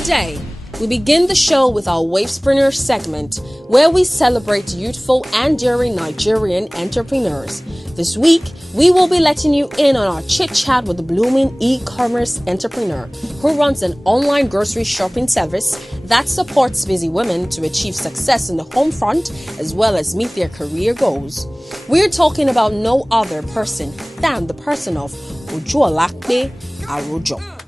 Today, we begin the show with our Wavespreneur segment, where we celebrate youthful and daring Nigerian entrepreneurs. This week, we will be letting you in on our chit-chat with the blooming e-commerce entrepreneur who runs an online grocery shopping service that supports busy women to achieve success in the home front as well as meet their career goals. We're talking about no other person than the person of Ojuolape Arojo.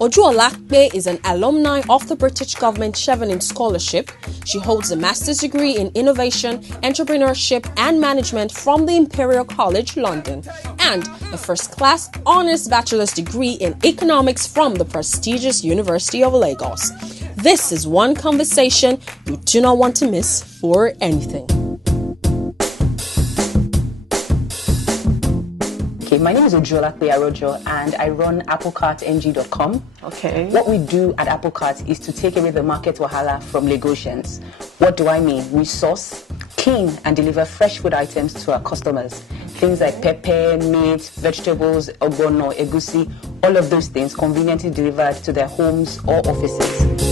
Ojuolape is an alumni of the British Government Chevening Scholarship. She holds a master's degree in innovation, entrepreneurship and management from the Imperial College London and a first-class honors bachelor's degree in economics from the prestigious University of Lagos. This is one conversation you do not want to miss for anything. My name is Ojuolape Arojo and I run applecartng.com. Okay. What we do at Applecart is to take away the market wahala from Lagosians. What do I mean? We source, clean and deliver fresh food items to our customers. Things like pepper, meat, vegetables, ogbono, egusi, all of those things conveniently delivered to their homes or offices.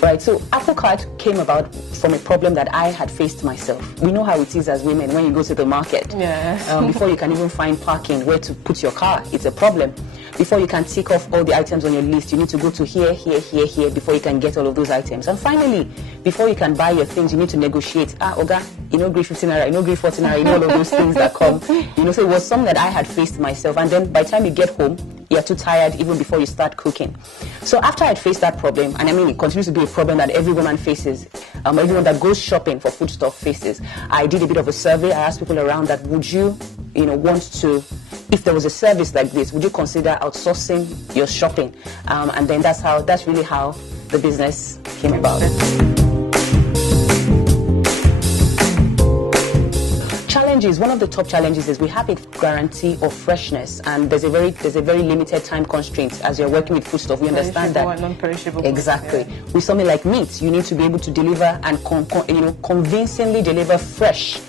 Right, so Applecart came about from a problem that I had faced myself. We know how it is as women when you go to the market. Yeah. Before you can even find parking, where to put your car, it's a problem. Before you can tick off all the items on your list, you need to go to here before you can get all of those items. And finally, before you can buy your things, you need to negotiate. Oga, you know, agree 15 naira, you know, agree 40 naira, you know, all of those things that come. You know, so it was something that I had faced myself. And then by the time you get home, you're too tired even before you start cooking. So after I'd faced that problem, and I mean it continues to be a problem that every woman faces, everyone that goes shopping for foodstuff faces, I did a bit of a survey. I asked people around that, would you want to, if there was a service like this, would you consider outsourcing your shopping? And then that's really how the business came about. Challenges. One of the top challenges is we have a guarantee of freshness, and there's a very limited time constraint as you're working with foodstuff. We understand that. Non-perishable. Exactly. With something like meat, you need to be able to deliver and convincingly deliver fresh.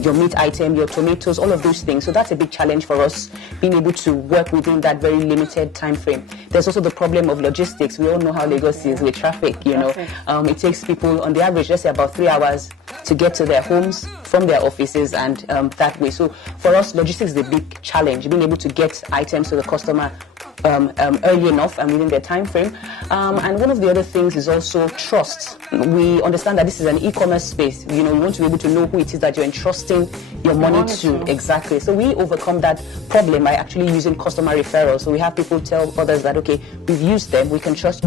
Your meat item, your tomatoes, all of those things. So that's a big challenge for us, being able to work within that very limited time frame. There's also the problem of logistics. We all know how Lagos is with traffic, It takes people, on the average, let's say about 3 hours to get to their homes from their offices and that way. So for us, logistics is a big challenge, being able to get items to the customer early enough and within their time frame. And one of the other things is also trust. We understand that this is an e-commerce space. You want to be able to know who it is that you're entrusting your money to. Exactly. So we overcome that problem by actually using customer referrals. So we have people tell others that, okay, we've used them, you can trust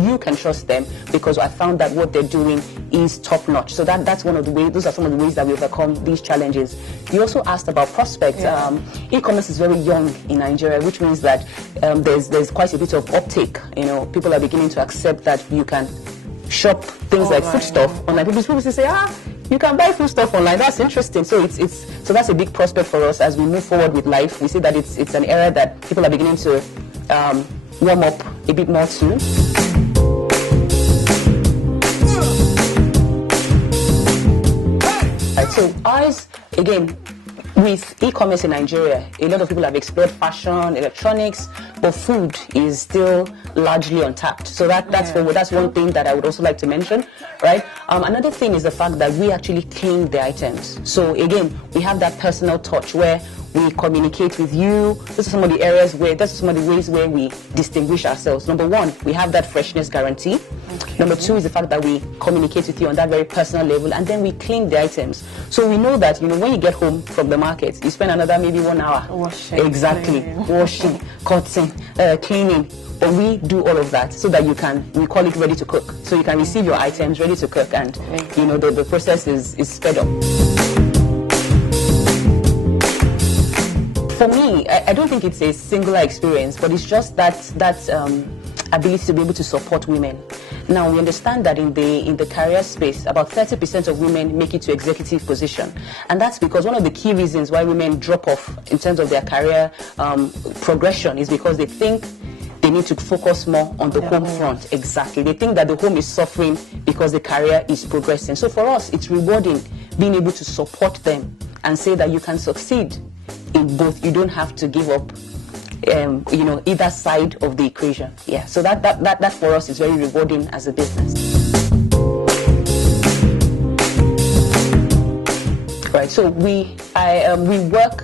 them because I found that what they're doing is top notch. So that's one of the ways, those are some of the ways that we overcome these challenges. You also asked about prospects. Yeah. E-commerce is very young in Nigeria, which means that there's quite a bit of uptake. People are beginning to accept that you can shop things like foodstuff online. People say, you can buy foodstuff online. That's interesting. So so that's a big prospect for us as we move forward with life. We see that it's an era that people are beginning to warm up a bit more to. Right, so ours, again, with e-commerce in Nigeria, a lot of people have explored fashion, electronics, but food is still largely untapped. So that's one thing that I would also like to mention, right? Another thing is the fact that we actually clean the items. So again, we have that personal touch where we communicate with you. These are some of the ways where we distinguish ourselves. Number one, we have that freshness guarantee. Okay. Number two is the fact that we communicate with you on that very personal level, and then we clean the items. So we know that, when you get home from the market, you spend another maybe 1 hour. Washing. Exactly. Washing, cutting, cleaning. But we do all of that so that we call it ready to cook. So you can receive your items ready to cook, and, the process is sped up. For me, I don't think it's a singular experience, but it's just that ability to be able to support women. Now, we understand that in the career space, about 30% of women make it to executive position. And that's because one of the key reasons why women drop off in terms of their career progression is because they think they need to focus more on the home front. Exactly. They think that the home is suffering because the career is progressing. So for us, it's rewarding being able to support them and say that you can succeed in both. You don't have to give up either side of the equation. Yeah, so that for us is very rewarding as a business. Right, so we work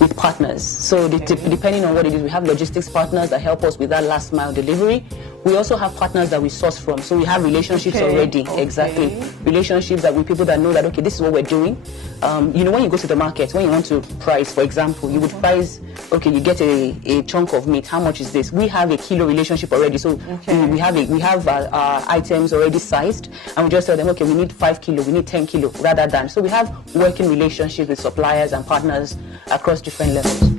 with partners. So depending on what it is, we have logistics partners that help us with that last mile delivery. We also have partners that we source from. So we have relationships already. Exactly. Relationships that with people that know that, okay, this is what we're doing. When you go to the market, when you want to price, for example, you would price, okay, you get a chunk of meat. How much is this? We have a kilo relationship already. So we have our items already sized, and we just tell them, okay, we need 5 kilo, we need 10 kilo, rather than. So we have working relationships with suppliers and partners across different levels.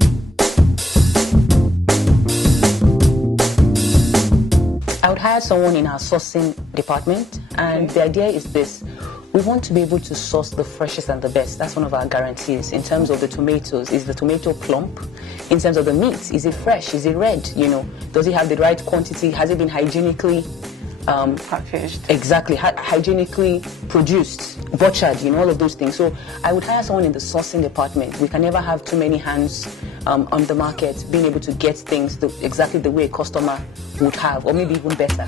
I would hire someone in our sourcing department, and the idea is this. We want to be able to source the freshest and the best. That's one of our guarantees. In terms of the tomatoes, is the tomato plump? In terms of the meat, is it fresh? Is it red? Does it have the right quantity? Has it been hygienically packaged? Exactly, hygienically produced, butchered, all of those things. So I would hire someone in the sourcing department. We can never have too many hands on the market, being able to get things exactly the way a customer would have, or maybe even better.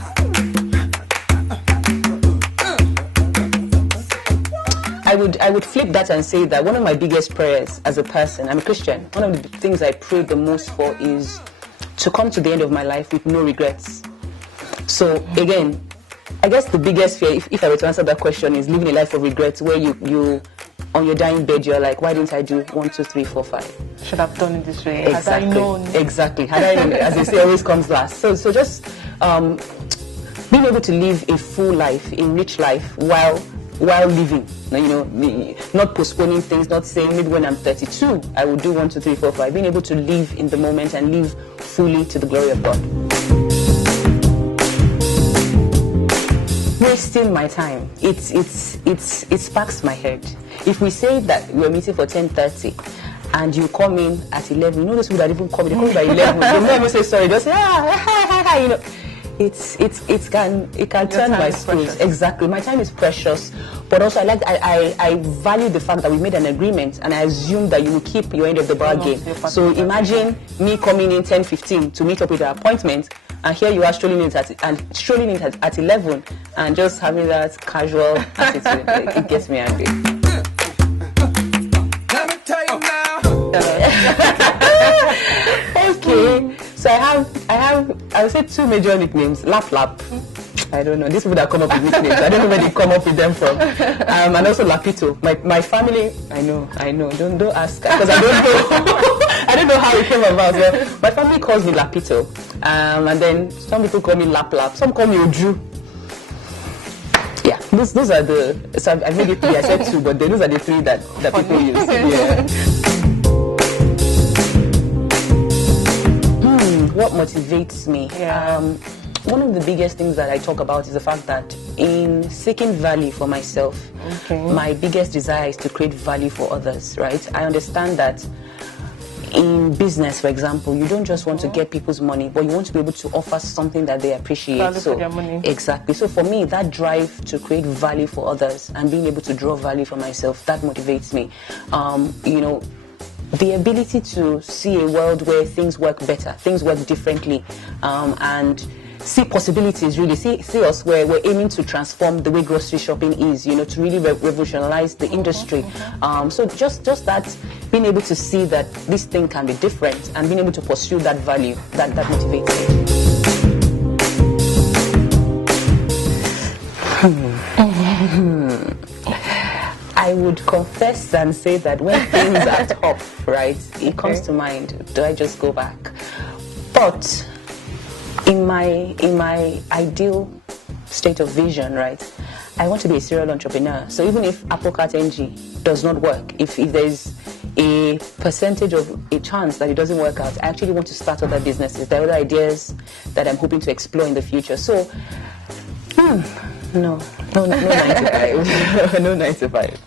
I would flip that and say that one of my biggest prayers as a person, I'm a Christian, one of the things I pray the most for is to come to the end of my life with no regrets. So again, I guess the biggest fear, if I were to answer that question, is living a life of regrets where you on your dying bed, you're like, why didn't I do 1, 2, 3, 4, 5? Should have done it this way. Exactly. Had I known. Exactly. Had I known, as they say, always comes last. So just being able to live a full life, a rich life, while living, not postponing things, not saying maybe when I'm 32, I will do 1, 2, 3, 4, 5. Being able to live in the moment and live fully to the glory of God. Wasting my time, it sparks my head. If we say that we're meeting for 10:30 and you come in at 11, those people that even come in, they come in by 11, they don't even say sorry, just say hi. It can turn my screws. Exactly. My time is precious, but also I value the fact that we made an agreement, and I assume that you will keep your end of the bargain. So imagine me coming in 10:15 to meet up with an appointment, and here you are strolling in at 11 and just having that casual attitude. It gets me angry. Let me tell you now. Okay. So I would say 2 major nicknames. Lap. I don't know. These people that come up with nicknames, I don't know where they come up with them from. And also Lapito. My family, I know. Don't ask, because I don't know. I don't know how it came about. But my family calls me Lapito. And then some people call me Lap. Some call me Oju. Yeah, those are the. So I made it 3. I said 2, but those are the 3 that people use. Yeah. What motivates me? Yeah. One of the biggest things that I talk about is the fact that in seeking value for myself, my biggest desire is to create value for others, right? I understand that in business, for example, you don't just want to get people's money, but you want to be able to offer something that they appreciate. Value for their money. Exactly. So for me, that drive to create value for others and being able to draw value for myself, that motivates me. The ability to see a world where things work better, things work differently, and see possibilities, really see us where we're aiming to transform the way grocery shopping is, to really revolutionize the industry. So just that, being able to see that this thing can be different and being able to pursue that value, that motivates me. I would confess and say that when things are tough, right, it comes to mind, do I just go back? But in my ideal state of vision, right, I want to be a serial entrepreneur. So even if Applecart NG does not work, if there's a percentage of a chance that it doesn't work out, I actually want to start other businesses. There are other ideas that I'm hoping to explore in the future. So, no 9 to 5. No 9 to 5.